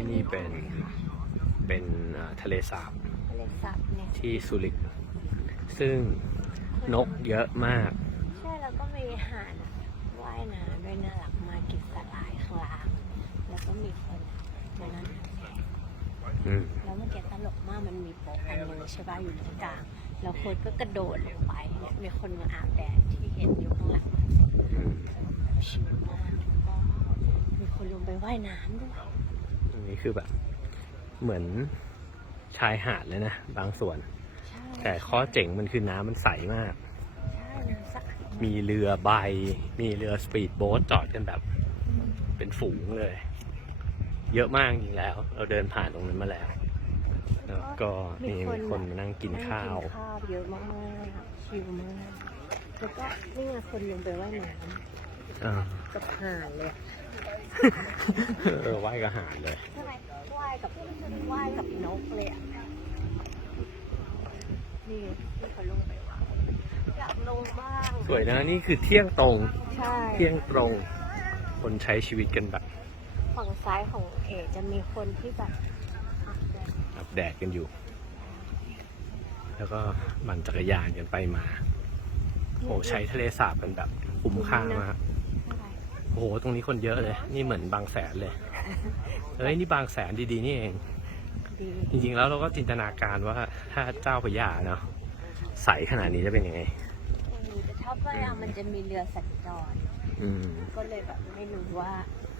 ที่นี่เป็นเป็นอ่าทะเลสาบทะเลสาบเนี่ยที่สุริก ซึ่งนกเยอะมาก ใช่แล้วก็มีห่านอะว่ายน้ำด้วยน่ารักมากกินสาหร่ายข้างล่างแล้วก็มีคนมานั่งอืมแล้วเมื่อกี้ตลกมากมันมีโป๊ะอันหนึงใช่ป่ะอยู่ตรงกลางแล้วคนก็กระโดดลงไปเนี่ยมีคนมาอาบแดดที่เห็นอยู่ข้างหลัง อืมชิลมากแล้วก็มีคนลงไปว่ายน้ำด้วยตรง นี้คือแบบ เหมือนชายหาดเลยนะ บางส่วนใช่แต่ข้อเจ๋งมันคือน้ำมันใสมากใช่น้ำสะอาดมีเรือใบ มีเรือสปีดโบ๊ทจอดกันแบบ เป็นฝูงเลย เยอะมากจริงๆแล้ว เราเดินผ่านตรงนั้นมาแล้วแล้วก็มีมีคนมานั่งกินข้าวนั่งกินข้าวเยอะมากๆชิลมาก แล้วก็นี่ไงคนลงไปว่ายน้อ่าำกับห่านเลย เออไหว้กระหารเลยใช่ไหมว่าย กับว่ายกับนกเลยอะ นี่ที่เขาลงไปว่ายอยากลงบ้าง สวยนะนี่คือเที่ยงตรง ใช่ เที่ยงตรง คนใช้ชีวิตกันแบบฝั่งซ้ายของเอจะมีคนที่แบบอาบแดดอาบแดดกันอยู่ แล้วก็ปั่นจักรยานกันไปมา โอ้ใช้ทะเลสาบกันแบบคุ้มค่ามากใช่โอ้โห ตรงนี้คนเยอะเลย นี่เหมือนบางแสนเลย เฮ้ยนี่บางแสนดีๆนี่เองดีจริงๆแล้วเราก็จินตนาการว่าถ้าเจ้าพระยาเนาะใสขนาดนี้จะเป็นยังไงแต่ถ้าเวลามันจะมีเรือสัญจรอืมก็เลยแบบไม่รู้ว่า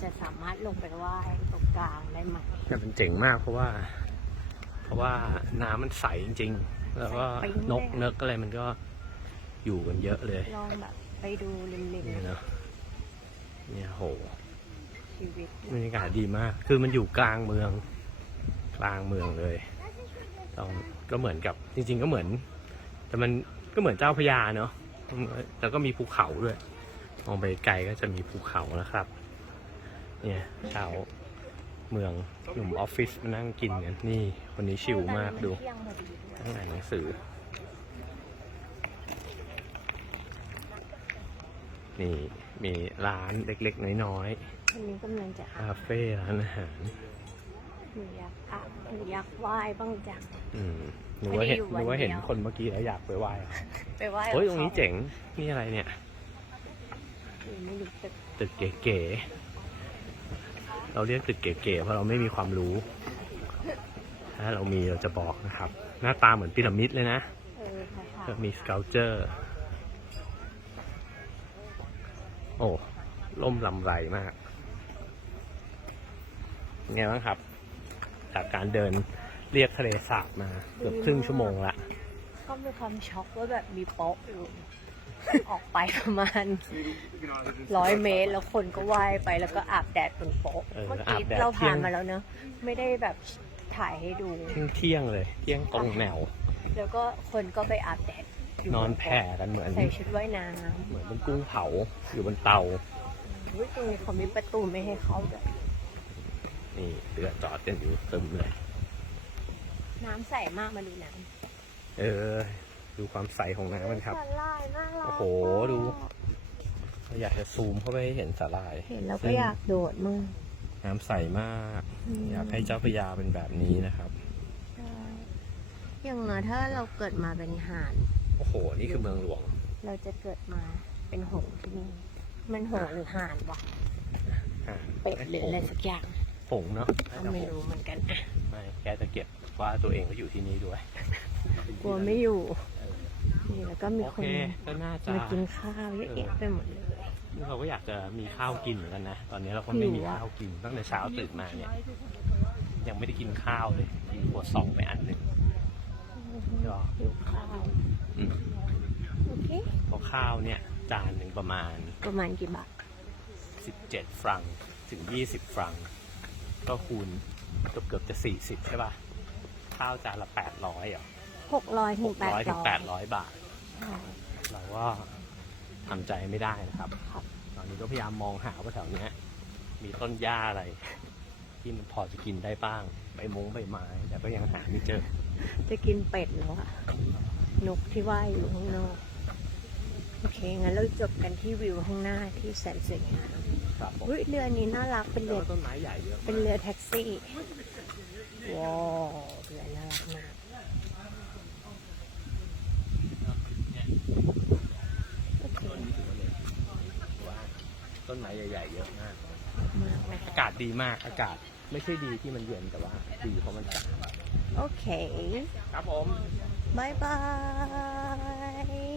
จะสามารถลงไปว่ายตรงกลางได้ไหมแต่มันเจ๋งมากเพราะว่า เพราะว่าน้ำมันใสจริง ๆ แล้วก็นกเนกอะไรมันก็อยู่กันเยอะเลยลองแบบไปดูริมนี่เนาะเนี่ยโหๆ ชีวิตบรรยากาศดีมาก คือมันอยู่กลางเมือง กลางเมืองเลยต้องก็เหมือนกับจริง ๆ ก็เหมือน แต่มันก็เหมือนเจ้าพระยาเนาะแล้วก็มีภูเขาด้วยมองไปไกลก็จะมีภูเขานะครับ เนี่ยชาวเมืองหนุ่มออฟฟิศมานั่งกินกันนี่คนนี้ชิลมากดูนั่งอ่านหนังสือ นี่มีร้านเล็กๆ น้อยๆ วันนี้กำลังจะๆอาคาเฟ่ร้านอาหารหนูอยากอาบหนูอยากว่ายบ้างจังอืมหนูว่าเห็นไม่ได้อยู่หนูว่าเห็นวันเดียว คนเมื่อกี้แล้วอยากไปไหว้อะไปว่ายเฮ้ยตรงนี้เจ๋งนี่อะไรเนี่ย หนูไม่รู้ตึกตึกเก๋ๆเราเรียกตึกเก๋ๆเพราะเราไม่มีความรู้ ถ้าเรามีเราจะบอกนะครับ หน้าตาเหมือนพีระมิดเลยนะ เออค่ะก็มีสเกลเจอร์ โอ้ล่มลำไรมากเป็น ไงบ้างครับ จากการเดินเรียกทะเลสาบมาเกือบครึ่งชั่วโมงละก็มีความช็อกว่าแบบมีโป๊ะอยู่ ออกไปประมาณร้อยเมตรแล้วคนก็ว่ายไปแล้วก็อาบแดดบนโป๊ะเออเมื่ออากี้บแดดเราเที่ยผ่างนมาแล้วเนอะไม่ได้แบบถ่ายให้ดูเที่ยงเที่ยงๆเลย เที่ยงตรงแนว แล้วก็คนก็ไปอาบแดดยู่นอนบแผ่กันเหมือนใส่ชุดว่ายน้เหมือนเป็นกุ้งเผาอยู่บนเตาำอุ๊ยตรงนี้เขามีประตูไม่ให้เข้าด้วย นี่เรือจอดกันอยู่ตึมเลย น้ำใสมากมาดูน้เออ ดูความใสของำน้ำมันครับ สลายน่ารักโอ้โหดูเราอยากจะซูมเข้าไปให้เห็นสาลายเห็นแล้วก็อยากโดดมากน้ำใสมากอืมอยากให้เจ้าพระยาเป็นแบบนี้นะครับ ใช่อย่างน้อยถ้าเราเกิดมาเป็นห่าน โอ้โห นี่คือเมืองหลวง เราจะเกิดมาเป็นหงส์ที่นี่ มันหงส์หรือห่านวะอะเป็ดหรืออะไรสักอย่าง ผงเนาะก็ไม่รู้เหมือนกันอะไม่แกจะเก็บว่าตัวเองก็อยู่ที่นี่ด้วยกลัวไม่อยู่นี่แล้วก็มีโอคนเคก็น่าจะมากินข้าวเยอะแยะไปหมดเลยเราก็อยากจะมีข้าวกินเหมือนกันนะ ตอนนี้เราก็ไม่มีหิวอะข้าวกินตั้งแต่เช้าตื่นมาเนี่ย ยังไม่ได้กินข้าวเลยกินขวดสองไปอันหนึ่งก็หิวข้าวอืมโอเคเพราะข้าวเนี่ยจานหนึ่งประมาณ ประมาณกี่บาท17ฟรังถึง20ฟรัง ก็คูณเกือบเกือบๆจะ40ใช่ป่ะ ข้าวจานละ800อะหกร้อยถึงแปด600ถึร้งอย800บาท เราก็ทำใจไม่ได้นะครับครับ ตอนนี้ก็พยายามมองหาว่าแถวเนี้ย มีต้นหญ้าอะไร ที่มันพอจะกินได้บ้างใบมงใบไม้ แต่ก็ยังหาไม่เจอ จะกินเป็ดแล้วอะนกที่ว่ายอยู่ข้างนอก โอเค งั้นเราจบกันที่วิวข้างหน้าที่แสนสวยงาม ครับผมเฮ้ยเรือนี้น่ารักเป็นแต่เรือว่าต้นไม้ใหญ่เยอะเป็นเรือแท็กซี่ว้าวเรือน่ารักมากโอเคต้นนี้ถือว่าเลยว่าต้นไม้ใหญ่ๆเยอะมาก มากนะคะอากาศดีมาก อากาศไม่ใช่ดีที่มันเย็นแต่ว่าดีเพราะมันสะอาดโอเค ครับผม บายบาย